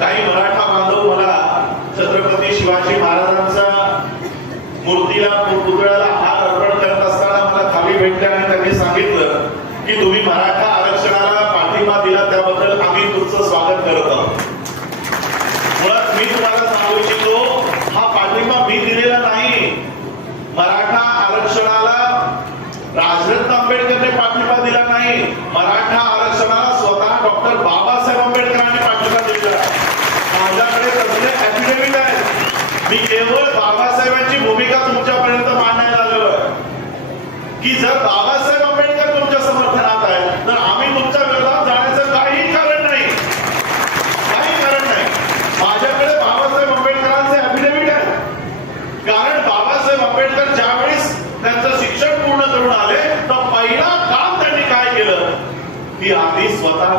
काही मराठा बांधव मला छत्रपती शिवाजी महाराजांचा मूर्तीला पुतळ्याला हार अर्पण करत असताना मला खाली भेटले आणि त्यांनी सांगितलं की तुम्ही